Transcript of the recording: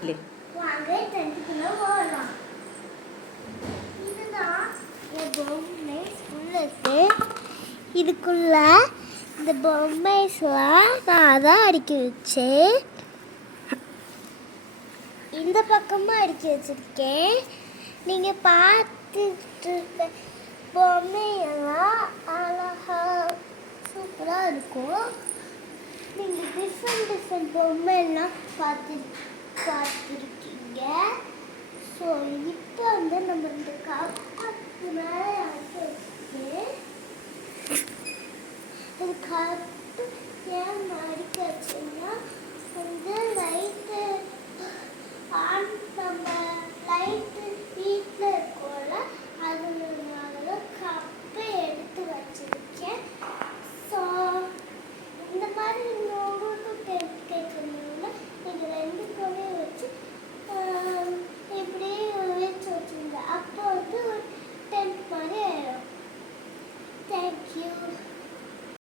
இல்லை வாங்க தெரிஞ்சுக்கல போகலாம். இதுதான் என் பொம்மை உள்ளது. இதுக்குள்ள இந்த பொம்மைஸ்லாம் நான் தான் அடுக்கி வச்சேன். இந்த பக்கமாக அடுக்கி வச்சுருக்கேன். நீங்கள் பார்த்துட்டு இருக்க பொம்மையெல்லாம் அழகாக சூப்பராக இருக்கும். நீங்கள் டிஃப்ரெண்ட் பொம்மையெல்லாம் பார்த்துருக்கீங்க. ஸோ இப்போ வந்து நம்ம இந்த கப்பு மேலே வச்சுட்டு இது கப்பு ஏன் மடிக்க வச்சோம்னா